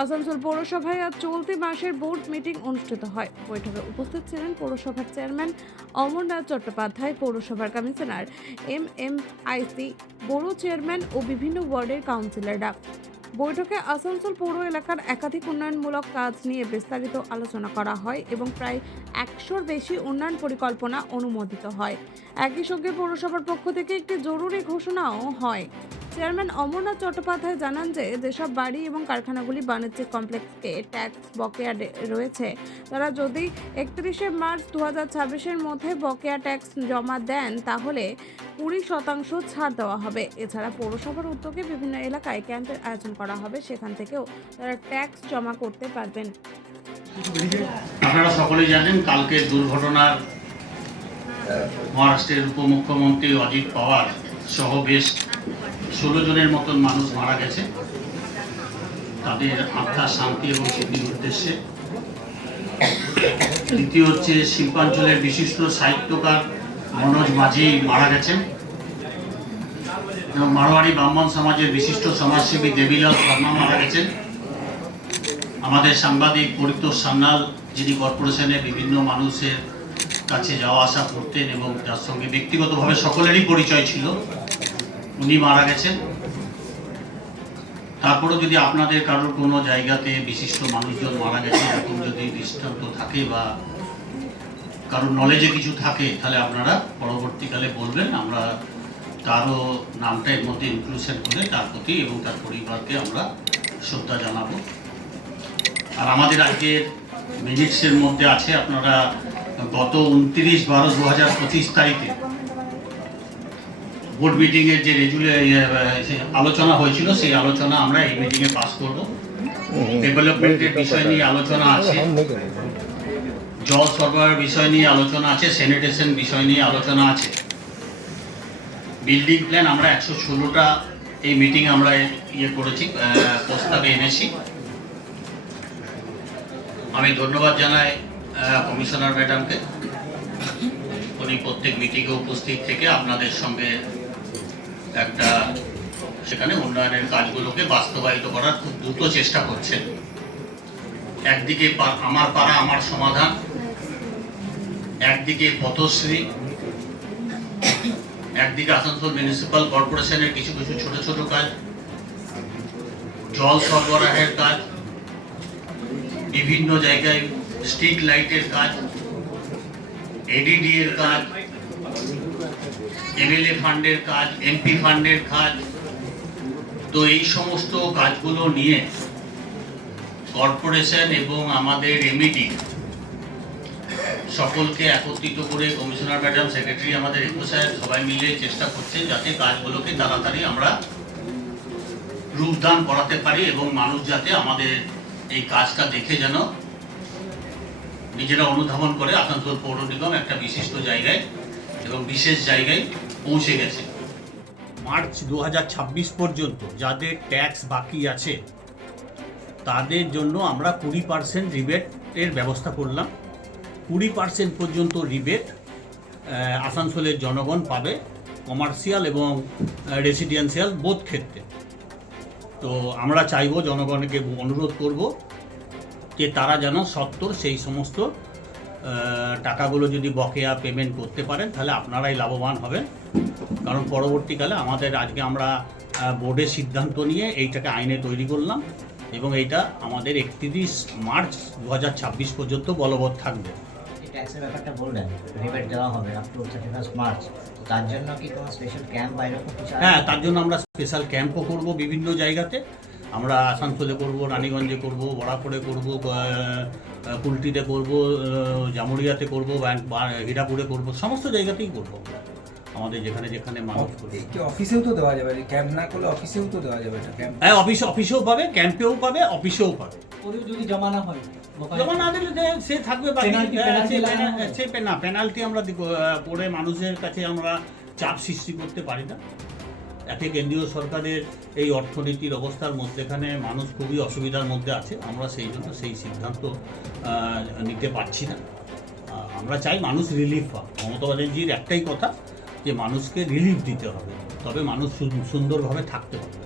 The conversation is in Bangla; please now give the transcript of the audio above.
আসানসোল পৌরসভায় আজ চলতি মাসের বোর্ড মিটিং অনুষ্ঠিত হয়। বৈঠকে উপস্থিত ছিলেন পৌরসভার চেয়ারম্যান অমরনাথ চট্টোপাধ্যায়, পৌরসভার কমিশনার এম এম আইসি বড় চেয়ারম্যান ও বিভিন্ন ওয়ার্ডের কাউন্সিলররা। বৈঠকে আসানসোল পৌর এলাকার একাধিক উন্নয়নমূলক কাজ নিয়ে বিস্তারিত আলোচনা করা হয় এবং প্রায় একশোর বেশি উন্নয়ন পরিকল্পনা অনুমোদিত হয়। একই সঙ্গে পৌরসভার পক্ষ থেকে একটি জরুরি ঘোষণাও হয়। চেয়ারম্যান অমরনাথ চট্টোপাধ্যায় জানান যে, যেসব বাড়ি এবং কারখানাগুলি বাণিজ্যিক কমপ্লেক্সকে ট্যাক্স বকেয়া রয়েছে, তারা যদি একত্রিশে মার্চ দু হাজার মধ্যে বকেয়া ট্যাক্স জমা দেন, তাহলে কুড়ি শতাংশ ছাড় দেওয়া হবে। এছাড়া পৌরসভার উদ্যোগে বিভিন্ন এলাকায় ক্যাম্পের আয়োজন করা হবে, সেখান থেকেও তারা ট্যাক্স জমা করতে পারবেন। আপনারা সকলেই জানেন, কালকে দুর্ঘটনার মহারাষ্ট্রের উপমুখ্যমন্ত্রী অজিত পাওয়ার সহ বেশ ষোলো জনের মতন মানুষ মারা গেছে। তাদের আত্মার শান্তি এবং সিদ্ধির উদ্দেশ্যে। দ্বিতীয় হচ্ছে শিল্পাঞ্চলের বিশিষ্ট সাহিত্যকার মনোজ মাঝি মারা গেছেন। এবং মারোয়াড়ি ব্রাহ্মণ সমাজের বিশিষ্ট সমাজসেবী দেবিলাল শর্মা মারা গেছেন। আমাদের সাংবাদিক পরিতোষ সান্যাল, যিনি কর্পোরেশনে বিভিন্ন মানুষের কাছে যাওয়া আসা করতেন এবং তার সঙ্গে ব্যক্তিগতভাবে সকলেরই পরিচয় ছিল। উনি মারা গেছেন। তারপরে যদি আপনাদের কারোর কোনো জায়গাতে বিশিষ্ট মানুষজন মারা গেছে, এরকম যদি দৃষ্টান্ত থাকে বা কারোর নলেজে কিছু থাকে, তাহলে আপনারা পরবর্তীকালে বলবেন। আমরা তারও নামটা এর মধ্যে ইনক্লুশন করে তার প্রতি এবং তার পরিবারকে আমরা শ্রদ্ধা জানাব। আর আমাদের আজকের মিনিটসের মধ্যে আছে, আপনারা গত উনত্রিশ বারো দু হাজার পঁচিশ তারিখে বোর্ড মিটিংয়ের যে রেজুলে আলোচনা হয়েছিল, সেই আলোচনা আমরা এই মিটিংয়ে পাস করব। ডেভেলপমেন্টের বিষয় নিয়ে আলোচনা আছে। জল সরবরাহের বিষয় নিয়ে আলোচনা আছে স্যানিটেশন বিষয় নিয়ে আলোচনা আছে। বিল্ডিং প্ল্যান আমরা একশো ষোলোটা এই মিটিং আমরা ইয়ে করেছি প্রস্তাবে এনেছি। আমি ধন্যবাদ জানাই কমিশনার ম্যাডামকে। উনি প্রত্যেক মিটিংয়ে উপস্থিত থেকে আপনাদের সঙ্গে একটা, সেখানে উন্নয়নের কাজগুলোকে বাস্তবায়িত করার খুব দ্রুত চেষ্টা করছেন একদিকে আমার পাড়া, আমার সমাধান। একদিকে পথশ্রী। একদিকে আসানসোল মিউনিসিপাল কর্পোরেশনের কিছু কিছু ছোট ছোট কাজ। জল সরবরাহের কাজ। বিভিন্ন জায়গায় স্ট্রিট লাইটের কাজ। এডিডি এর কাজ। এমএলএ ফান্ডের কাজ এমপি ফান্ডের কাজ, তো এই সমস্ত কাজগুলো নিয়ে কর্পোরেশন এবং আমাদের এমইডি সকলকে একত্রিত করে কমিশনার ম্যাডাম সেক্রেটারি আমাদের একুশ সাহেব সবাই মিলে চেষ্টা করছে যাতে কাজগুলোকে তাড়াতাড়ি আমরা রূপদান করাতে পারি এবং মানুষ যাতে আমাদের এই কাজটা দেখে যেন নিজেরা অনুধাবন করে আসানসোল পৌর নিগম একটা বিশিষ্ট জায়গায় এবং বিশেষ জায়গায় পৌঁছে গেছে। মার্চ দু হাজার ছাব্বিশ পর্যন্ত যাদের ট্যাক্স বাকি আছে, তাদের জন্য আমরা কুড়ি পার্সেন্ট রিবেটের ব্যবস্থা করলাম। কুড়ি পার্সেন্ট পর্যন্ত রিবেট আসানসোলের জনগণ পাবে, কমার্শিয়াল এবং রেসিডেন্সিয়াল বোধ ক্ষেত্রে। তো আমরা চাইব জনগণকে অনুরোধ করব যে তারা যেন সত্তর, সেই সমস্ত টাকাগুলো যদি বকেয়া পেমেন্ট করতে পারেন তাহলে আপনারাই লাভবান হবেন। কারণ পরবর্তীকালে আমাদের আজকে আমরা বোর্ডের সিদ্ধান্ত নিয়ে এইটাকে আইনে তৈরি করলাম এবং এইটা আমাদের একত্রিশ মার্চ দু হাজার ছাব্বিশ পর্যন্ত বলবৎ থাকবে। ট্যাক্সের ব্যাপারটা বললেন রিবেট দেওয়া হবে আপ টু থার্টি মার্চ। তার জন্য কি কোনো স্পেশাল ক্যাম্প বা এরকম কিছু হ্যাঁ তার জন্য আমরা স্পেশাল ক্যাম্পও করব বিভিন্ন জায়গাতে। আমরা আসানসোলে করব রানীগঞ্জে করব বড়াপুরে করব কুলটিতে করব জামুরিয়াতে করব হীরাপুরে করব সমস্ত জায়গাতেই করব আমাদের যেখানে যেখানে মানুষ করবে। অফিসেও তো দেওয়া যাবে ক্যাম্প না করলে অফিসেও তো দেওয়া যাবে এটা ক্যাম্প। হ্যাঁ অফিস অফিসেও পাবে ক্যাম্পেও পাবে অফিসেও পাবে। ওদের যদি জমা না হয় জমা না দিলে সে থাকবে penalty সে পেনা- পেনাল্টি আমরা পড়ে মানুষের কাছে আমরা চাপ সৃষ্টি করতে পারি না। একে কেন্দ্রীয় সরকারের এই অর্থনীতির অবস্থার মধ্যেখানে মানুষ খুবই অসুবিধার মধ্যে আছে। আমরা সেই জন্য সেই সিদ্ধান্ত নিতে পারছি না। আমরা চাই মানুষ রিলিফ পাক। মমতা ব্যানার্জির একটাই কথা যে মানুষকে রিলিফ দিতে হবে। তবে মানুষ সুন্দরভাবে থাকতে পারবে